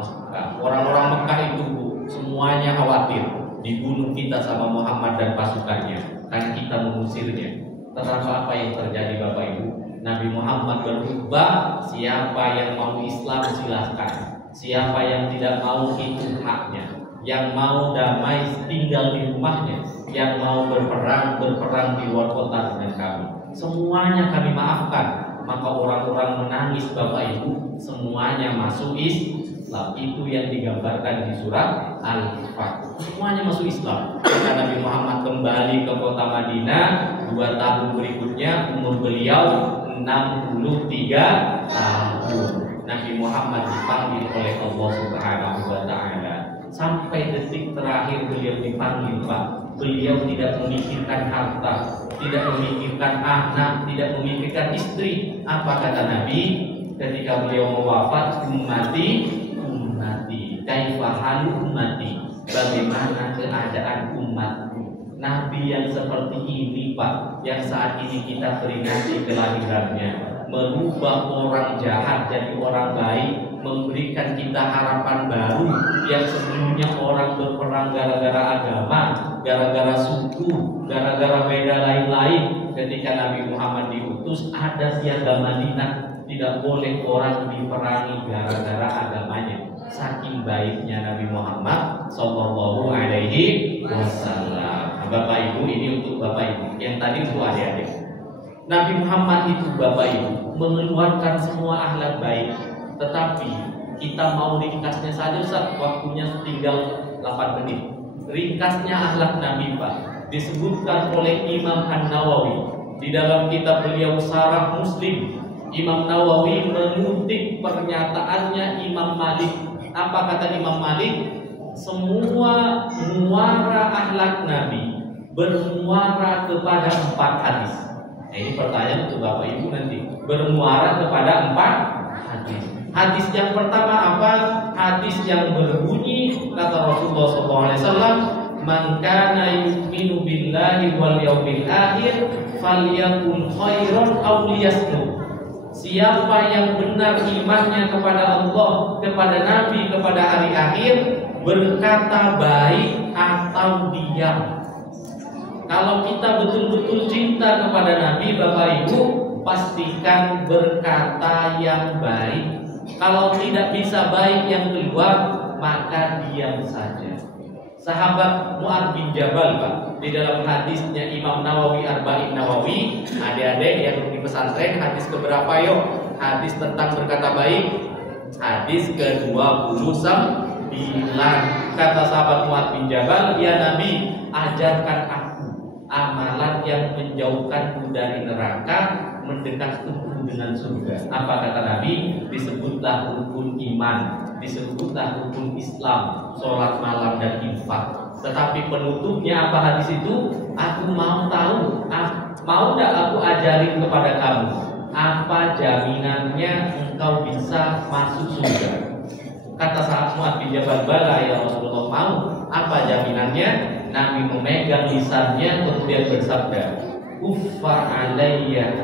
Mekah. Orang-orang Mekah itu semuanya khawatir dibunuh kita sama Muhammad dan pasukannya, kan kita mengusirnya. Tetapi apa yang terjadi Bapak Ibu? Nabi Muhammad berubah. Siapa yang mau Islam silahkan, siapa yang tidak mau itu haknya. Yang mau damai tinggal di rumahnya, yang mau berperang di luar kota dengan kami. Semuanya kami maafkan. Maka orang-orang menangis Bapak Ibu, semuanya masuk Islam. Itu yang digambarkan di surat Al-Fatih. Semuanya masuk Islam. Maka Nabi Muhammad kembali ke kota Madinah. 2 tahun berikutnya umur beliau 63 tahun. Nabi Muhammad dipanggil oleh Allah Subhanahu wa Ta'ala. Sampai detik terakhir beliau dipanggil, Pak. Beliau tidak memikirkan harta, tidak memikirkan anak, tidak memikirkan istri. Apa kata Nabi ketika beliau mau wafat? Ummati, kaifa halu ummati. Bagaimana keadaan umatku? Nabi yang seperti ini, Pak, yang saat ini kita peringati kelahirannya, merubah orang jahat jadi orang baik, memberikan kita harapan baru. Yang sebelumnya orang berperang gara-gara agama, gara-gara suku, gara-gara beda lain-lain. Ketika Nabi Muhammad diutus, ada piagam Madinah, tidak boleh orang diperangi gara-gara agamanya. Saking baiknya Nabi Muhammad Sallallahu Alaihi Wasallam. Bapak Ibu, ini untuk Bapak Ibu. Yang tadi untuk adik-adik. Nabi Muhammad itu Bapak Ibu mengeluarkan semua akhlak baik. Tetapi kita mau ringkasnya saja, Ustaz, waktunya tinggal 8 menit. Ringkasnya akhlak Nabi, Pak, disebutkan oleh Imam An-Nawawi di dalam kitab beliau Syarah Muslim. Imam Nawawi mengutip pernyataannya Imam Malik. Apa kata Imam Malik? Semua muara akhlak Nabi bermuara kepada 4 hadis. Nah, ini pertanyaan untuk Bapak Ibu nanti. Bermuara kepada 4 hadis. Hadis yang pertama apa? Hadis yang berbunyi kata Rasulullah SAW, "Man kana yu'minu billahi wal yawmil akhir falyakul khairan aw liyasmut." Siapa yang benar imannya kepada Allah, kepada Nabi, kepada hari akhir, berkata baik atau diam. Kalau kita betul-betul cinta kepada Nabi, Bapak Ibu, pastikan berkata yang baik. Kalau tidak bisa baik yang keluar, maka diam saja. Sahabat Mu'adz bin Jabal, Pak, di dalam hadisnya Imam Nawawi Arba'in Nawawi, adik-adik yang di pesantren, hadis keberapa yuk? Hadis tentang berkata baik, hadis ke-29. Kata sahabat Mu'adz bin Jabal, "Ya Nabi, ajarkan aku amalan yang menjauhkanku dari neraka, mendekatkanku dengan surga." Apa kata Nabi? Disebutlah rukun iman, disebutlah rukun Islam, sholat malam dan infak. Tetapi penutupnya apa hadis itu? Aku mau tahu, mau tidak aku ajarin kepada kamu, apa jaminannya engkau bisa masuk surga? Kata sahabat Mu'adz bin Jabal, "Bala ya Rasulullah, mau." Apa jaminannya? Nabi memegang lisannya kemudian bersabda, "Uffa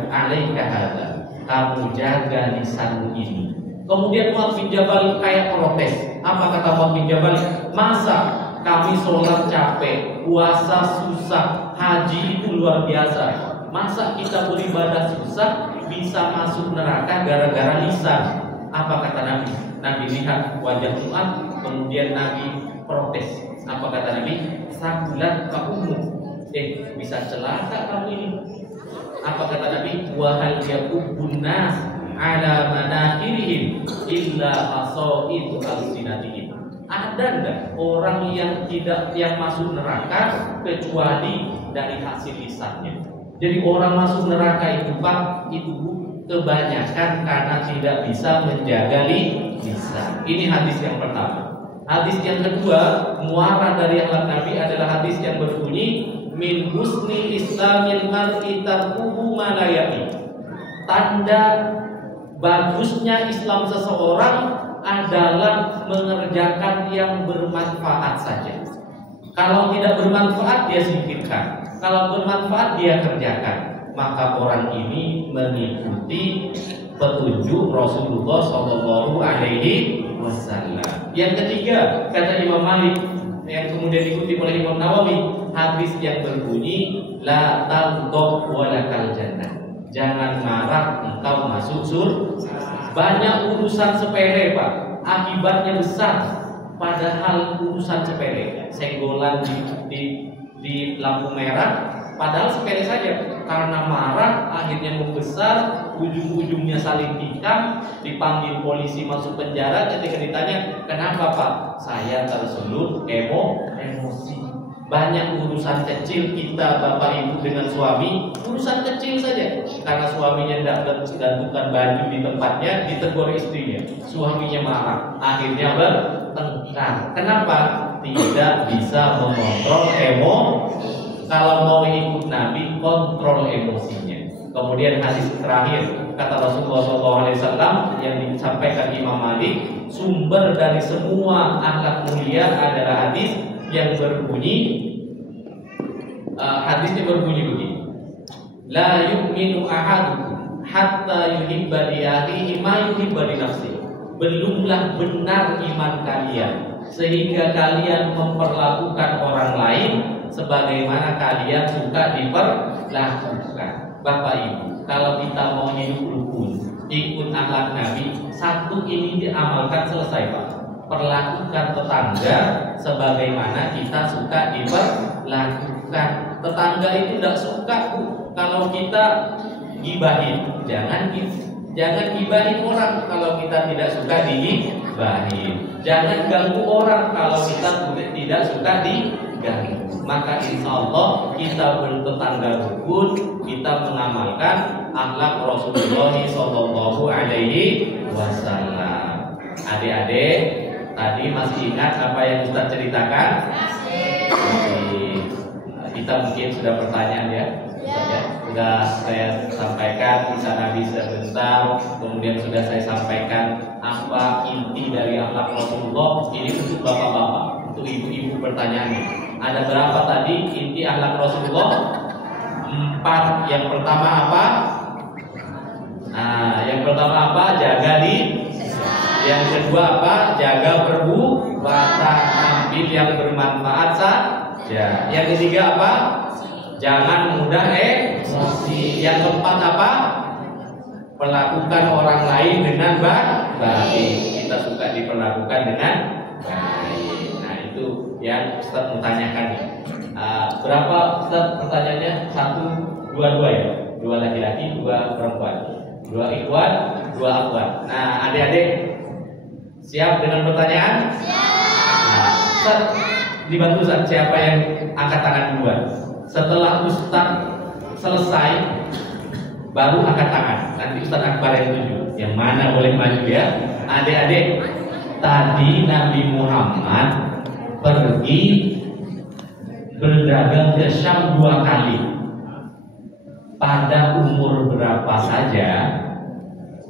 alaika hadza." Kamu jaga lisanmu ini. Kemudian Mu'adz bin Jabal kayak protes. Apa kata Mu'adz bin Jabal? "Masa kami sholat capek, puasa susah, haji itu luar biasa. Masa kita beribadah susah bisa masuk neraka gara-gara lisan?" Apa kata Nabi? Nabi lihat wajah Mu'adz, kemudian Nabi protes. Apa kata Nabi? "Sakulat kamu, bisa celaka kamu ini." Apa kata Nabi? "Wa hal yakubun nas ala manakirihim illa asaidu alsinatihim." Ada enggak orang yang masuk neraka kecuali dari hasil lisannya? Jadi orang masuk neraka itu, Pak, itu kebanyakan karena tidak bisa menjaga lisan. Ini hadis yang pertama. Hadis yang kedua, muara dari akhlak Nabi adalah hadis yang berbunyi min husni islamil mar'i tarkuhu ma la yaqi. Tanda bagusnya Islam seseorang adalah mengerjakan yang bermanfaat saja. Kalau tidak bermanfaat dia singkirkan, kalau bermanfaat dia kerjakan. Maka orang ini mengikuti petunjuk Rasulullah Shallallahu Alaihi Wasallam. Yang ketiga, kata Imam Malik yang kemudian diikuti oleh Imam Nawawi, hadis yang berbunyi la taghdab walakal jannah. Jangan marah engkau masuk surga. Banyak urusan sepele Pak, akibatnya besar. Padahal urusan sepele, senggolan di lampu merah, padahal sepele saja. Karena marah akhirnya membesar, ujung-ujungnya saling tikam, dipanggil polisi masuk penjara. Ketika ditanya kenapa Pak, saya tersulut emosi. Banyak urusan kecil kita bapak ibu dengan suami, urusan kecil saja. Karena suaminya tidak menggantungkan baju di tempatnya, ditegur istrinya. Suaminya marah, akhirnya bertengkar. Kenapa? Tidak bisa mengontrol emosi. Kalau mau ikut Nabi, kontrol emosinya. Kemudian hadis terakhir kata Rasulullah SAW yang disampaikan Imam Malik, sumber dari semua akhlak mulia adalah hadis yang berbunyi, hadisnya berbunyi begini: la yu'minu ahadukum hatta yuhibba li akhihi ma yuhibba li nafsihi. Belumlah benar iman kalian sehingga kalian memperlakukan orang lain sebagaimana kalian suka diperlakukan. Bapak Ibu, kalau kita mau hidup rukun, ikut akhlak Nabi, satu ini diamalkan selesai Pak. Perlakukan tetangga sebagaimana kita suka diperlakukan. Tetangga itu tidak suka Bu kalau kita gibahin. Jangan gibahin orang kalau kita tidak suka digibahin. Jangan ganggu orang kalau kita tidak suka diganggu. Maka insya Allah kita bertetangga rukun, kita mengamalkan akhlak Rasulullah Sallallahu Alaihi Wasallam. Adik-adik, tadi masih ingat apa yang Ustaz ceritakan? Kita mungkin sudah pertanyaan ya. Sudah saya sampaikan kisah Nabi sebentar, kemudian sudah saya sampaikan apa inti dari akhlak Rasulullah. Ini untuk bapak-bapak, untuk ibu-ibu pertanyaannya. Ada berapa tadi inti akhlak Rasulullah? 4. Yang pertama apa? Nah, yang pertama apa? Jaga diri. Yang kedua apa? Jaga perbuatan, ambil yang bermanfaat saja. Yang ketiga apa? Jangan mudah emosi. Yang keempat apa? Perlakukan orang lain dengan baik. Kita suka diperlakukan dengan baik. Nah itu yang Ustaz menanyakan nih. Berapa Ustaz pertanyaannya? 1, 2 ya? 2 laki-laki, 2 perempuan, 2 ikhwan, 2 akhwat. Nah adik-adik siap dengan pertanyaan? Siap. Nah, Ustaz dibantu Ustaz, siapa yang angkat tangan duluan? Setelah Ustaz selesai baru angkat tangan. Nanti Ustaz Akbar yang tunjuk. Yang mana boleh maju ya? Adik-adik, tadi Nabi Muhammad pergi berdagang ke Syam 2 kali. Pada umur berapa saja?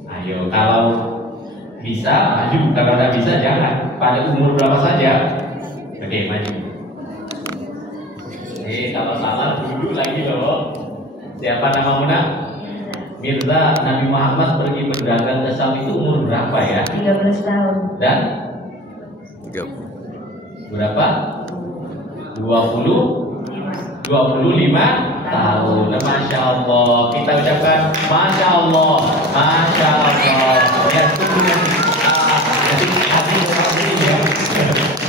Ayo, kalau bisa maju, kalau tidak bisa jangan. Pada umur berapa saja? Oke, maju. Sama-sama dulu lagi loh. Siapa nama Muna? Mirza. Nabi Muhammad pergi berdagang ke Syam itu umur berapa ya? 13 tahun. Dan? Berapa? 25 tahun. Masya Allah. Kita ucapkan Masya Allah. Masya Allah. Ya, tunggu.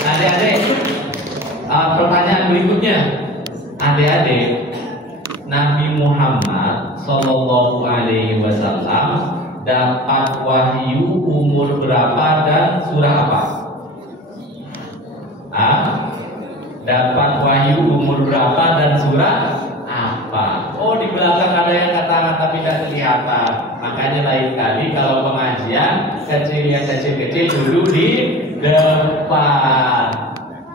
Adik-adik, pertanyaan berikutnya. Adik-adik, Nabi Muhammad Sallallahu Alaihi Wasallam dapat wahyu umur berapa dan surah apa? Dapat wahyu umur berapa dan surah apa? Oh, di belakang ada yang kata tapi tidak kelihatan. Makanya lain kali kalau pengajian kecil yang kecil-kecil dulu di depan.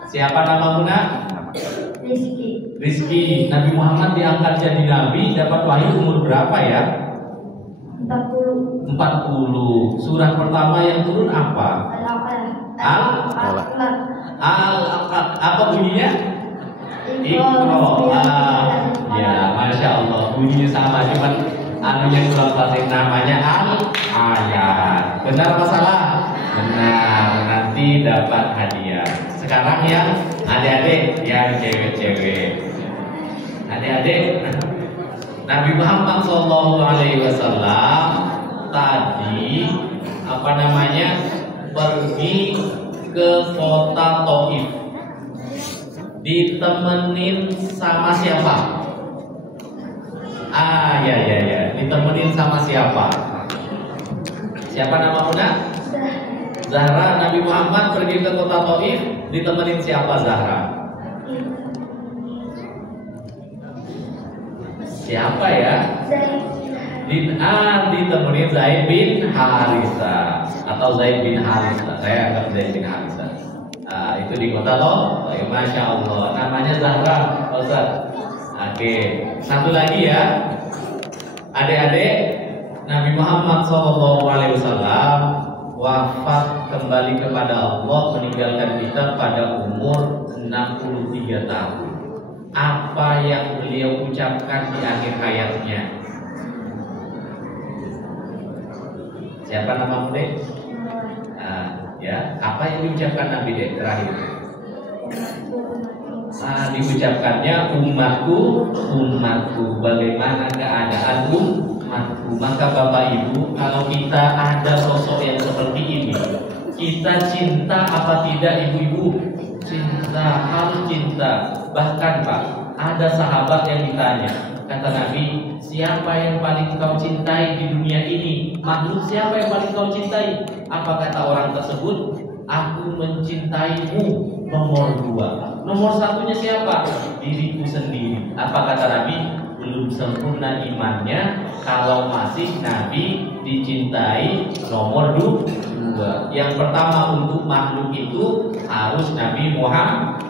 Siapa namamu nak? Rizki. Rizki. Nabi Muhammad diangkat jadi nabi dapat wahyu umur berapa ya? 40. 40. Surah pertama yang turun apa? Al-Alaq. Apa bunyinya? Iqra. Ya, masya Allah. Bunyinya sama, cuman anunya kurang fasih. Namanya al-ayat. Benar apa salah? Benar. Nanti dapat hadiah. Sekarang yang adik-adik, yang cewek-cewek. Adik-adik, Nabi Muhammad SAW tadi pergi ke kota Taif, ditemenin sama siapa? Ya, ditemenin sama siapa? Siapa nama Una? Zahra. Nabi Muhammad pergi ke kota Taif, ditemenin siapa Zahra? Siapa ya? Ditemenin Zaid bin Harisa atau Zaid bin Harisa. Saya anggap Zaid bin Harisa. Itu di kota Taif. Masya Allah. Namanya Zahra, Ustaz. Oke. Satu lagi ya, adik-adik. Nabi Muhammad SAW wafat kembali kepada Allah, meninggalkan kita pada umur 63 tahun. Apa yang beliau ucapkan di akhir hayatnya? Siapa namamu dek? Ya, apa yang diucapkan Nabi dek terakhir? Diucapkannya umatku, bagaimana keadaan umatku. Maka Bapak Ibu, kalau kita ada sosok yang seperti ini, kita cinta apa tidak ibu-ibu? Cinta, harus cinta. Bahkan Pak, ada sahabat yang ditanya, kata Nabi, siapa yang paling kau cintai di dunia ini? Makhluk siapa yang paling kau cintai? Apa kata orang tersebut? Aku mencintaimu nomor 2. Nomor satunya siapa? Diriku sendiri. Apa kata Nabi? Belum sempurna imannya kalau masih Nabi dicintai nomor 2. Yang pertama untuk makhluk itu harus Nabi Muhammad.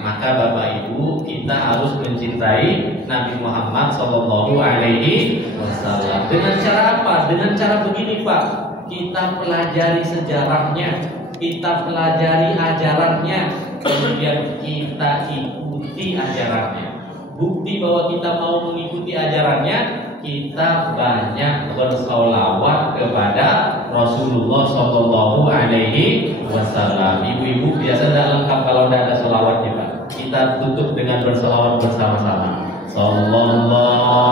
Maka Bapak Ibu, kita harus mencintai Nabi Muhammad Sallallahu Alaihi Wasallam. Dengan cara apa? Dengan cara begini Pak. Kita pelajari sejarahnya, kita pelajari ajarannya, kemudian kita ikuti ajarannya. Bukti bahwa kita mau mengikuti ajarannya, kita banyak bersolawat kepada Rasulullah Sallallahu Alaihi Wasallam. Ibu-ibu biasa tidak lengkap kalau tidak ada solawatnya Pak. Kita tutup dengan bersolawat bersama-sama. Sallallahu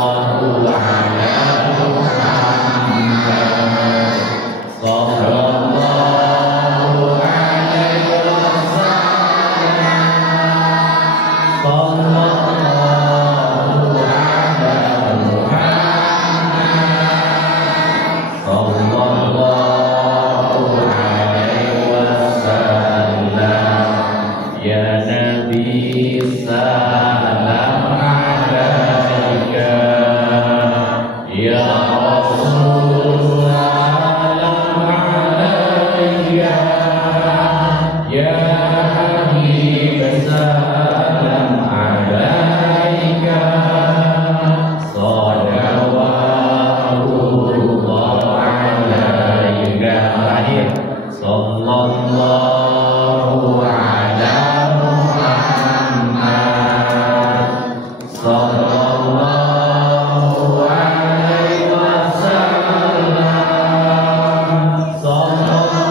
alaihi wasallam. Sallallahu alaihi wasallam. Sallallahu ala Muhammad. Sallallahu alaihi wasallam. Ya Nabi salam alaika, ya Rasul salam alaika, ya Habib salam alaika, salawatullah alaika. Terakhir, sallallahu ala Sallallahu alaihi wasallam. Sallallahu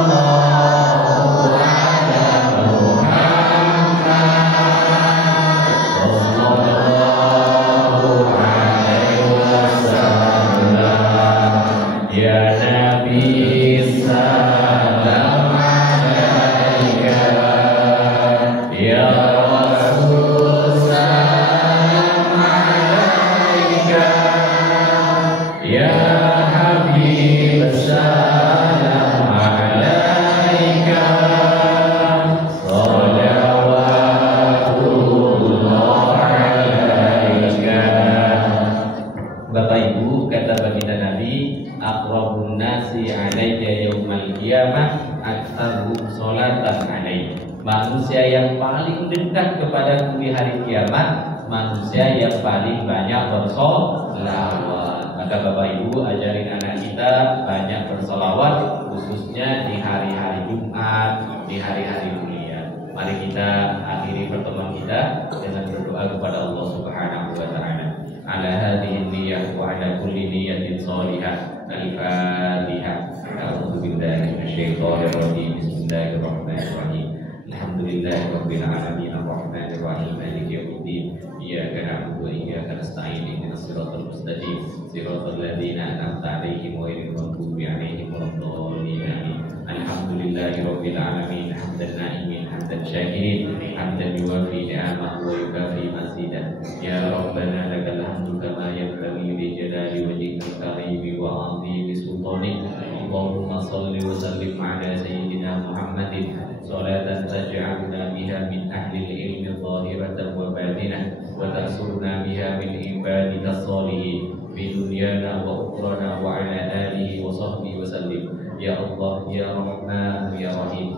paling dekat kepadaku di hari kiamat manusia yang paling banyak bersolawat. Maka Bapak Ibu ajarin anak kita banyak bersolawat, khususnya di hari-hari Jumat, di hari-hari mulia. Mari kita akhiri pertemuan kita dengan berdoa kepada Allah Subhanahu wa taala. Ala hadhihi niyyah wa ala kulli niyyatin shalihah. Al-Fatihah. A'udzu billahi minasyaitonir rajim. Bismillahirrahmanirrahim. Alhamdulillahirabbil alamin arrahmanir rahim maliki yaumiddin. Iyyaka na'budu wa iyyaka nasta'in ihdinas siratal mustaqim siratal ladzina an'amta 'alaihim ghairil maghdubi 'alaihim waladdallin. Alhamdulillahirabbil alamin hamdan na'imin hamdan syakirin hamdan yuwafi ni'amahu wa yukafi mazidah. Ya Rabbana lakal hamdu kama yanbaghi li jalali wajhikal karim wa 'azimi sultanik. Allahumma shalli wa sallim 'ala sayyidina Muhammadin salatan taj'alna biha min ahli al-ilmi zahiratan wa batinah wa tansurna biha min ibadika shalihin fi dunyana wa ukhrana wa 'ala alihi wa sahbihi wa sallim. Ya Allah, ya Rahman, ya Rahim,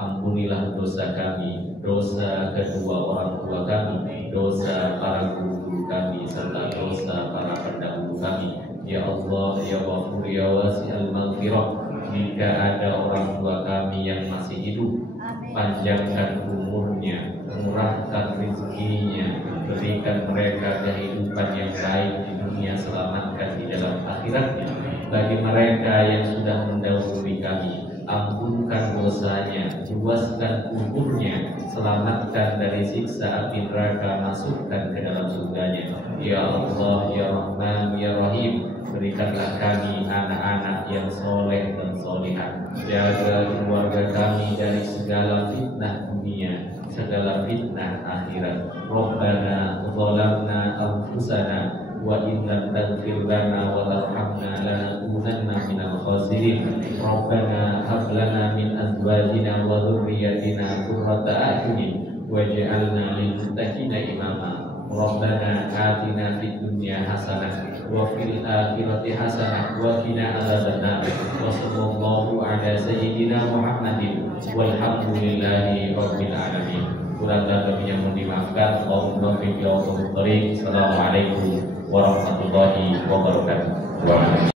ampunilah dosa kami, dosa kedua orang tua kami, dosa para guru kami, serta dosa para pendahulu kami. Ya Allah, ya Ghafur, ya Wasi'al Maghfirah, jika ada orang tua kami yang masih hidup, panjangkan umurnya, murahkan rezekinya, berikan mereka kehidupan yang baik di dunia, selamatkan di dalam akhiratnya. Bagi mereka yang sudah mendahului kami, ampunkan dosanya, luaskan kuburnya, selamatkan dari siksa api neraka, masukkan ke dalam surganya. Ya Allah, ya Rahman, ya Rahim, berikanlah kami anak-anak yang soleh dan solihah. Jaga keluarga kami dari segala fitnah dunia, segala fitnah akhirat. Rabbana zalamna anfusana wa in lam taghfir lana wa tarhamna lanakunanna minal khasirin. Rabbana hab lana min azwajina wa dhurriyyatina qurrata a'yunin waj'alna lil muttaqina imama. Rabbana atina fid dunya hasanah wa fil akhirati hasanah wa qina adzabannar. Wa sallallahu ala sayyidina Muhammadin walhamdulillahi rabbil alamin. Kurang lebihnya mohon dimaafkan. Allahumma fi yawmil qiyamah. Assalamualaikum warahmatullahi wabarakatuh.